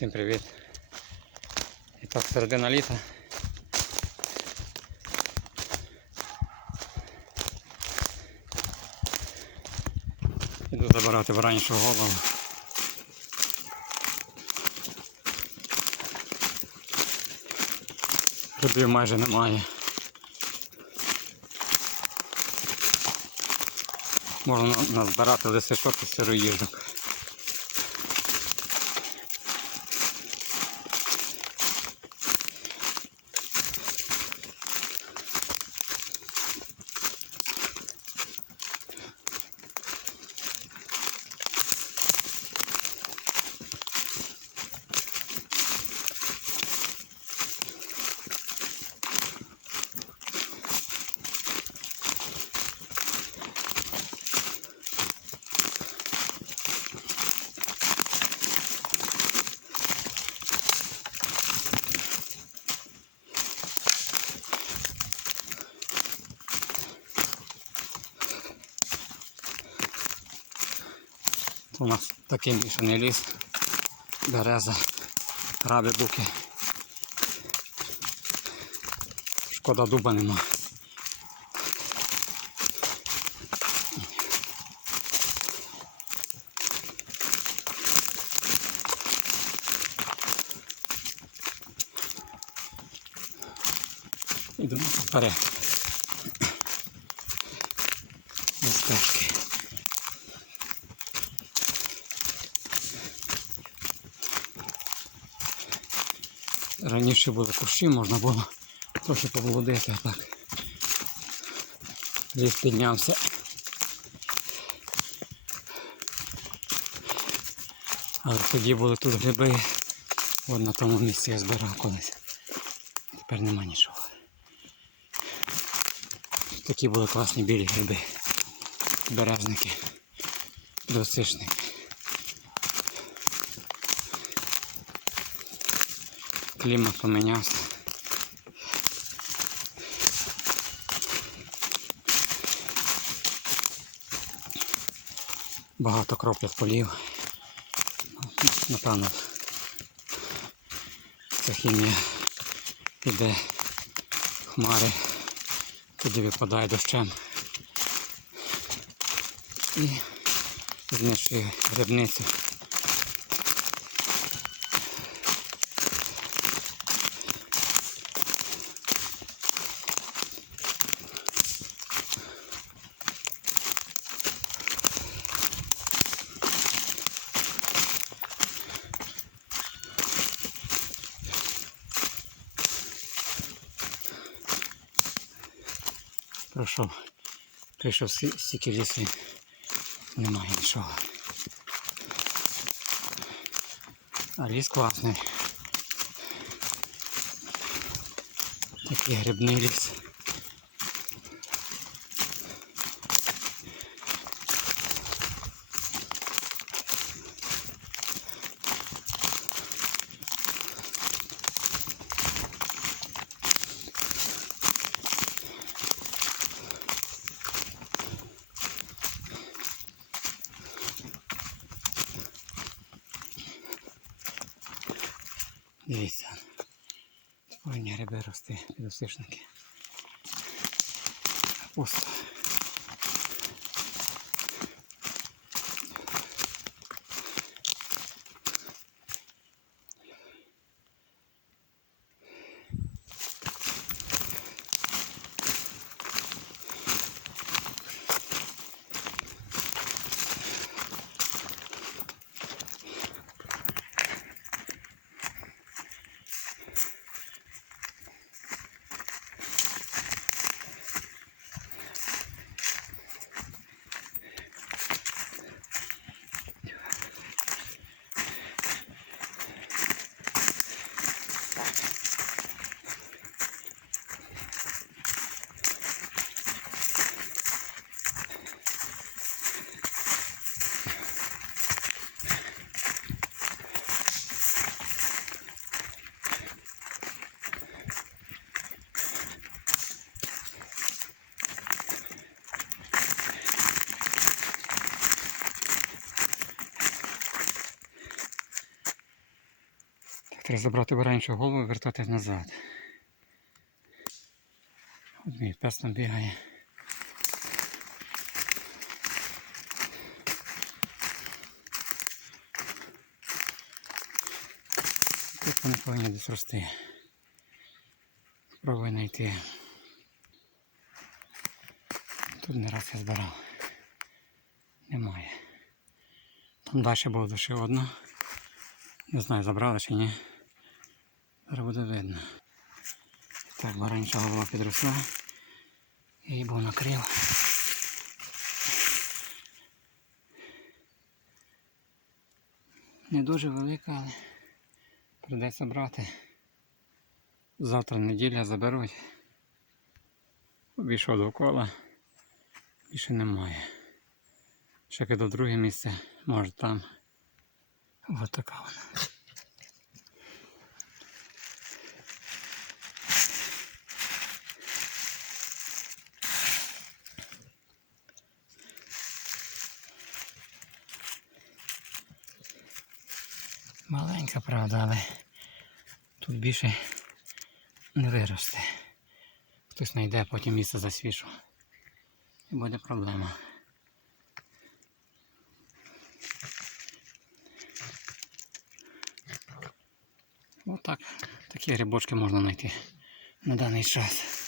Всім привіт. І середина літа. Іду забирати баранячу голову. Грибів майже немає. Можна назбирати лисичок і сироїжок. У нас такий мішаний ліс, береза, граби, буки. Шкода дуба нема. Ідемо вперед. До стежки. Раніше були кущі, можна було трохи поблудити, а так. Ліс піднявся. Але тоді були тут гриби. От на тому місці я збирав колись. Тепер нема нічого. Такі були класні білі гриби. Березники, досишники. Клімат помінявся. Багато кроплять полів. Напевно, ця хімія іде хмари, тоді випадає дощем і знищує грибницю. Пройшов, прийшов стільки лісу, немає нічого. А ліс класний. Такий грибний ліс. Дивіться. Повинні гриби рости, підосишники. Пусто. Треба забрати баранчу голову і вертатись назад. От мій пес там бігає. Тут вони повинні десь рости. Спробуй знайти. Тут не раз я збирав. Немає. Там далі було лише одно. Не знаю, забрали чи ні. Зараз буде видно. Так, баранча голова підросла. Її був накрив. Не дуже велика, але прийдеться брати. Завтра неділя заберуть. Обійшов довкола. Більше немає. Ще до друге місце, може там. Ось така вона. Маленька, правда, але тут більше не виросте. Хтось знайде потім місце засвішу. І буде проблема. Отак. Такі грибочки можна знайти на даний час.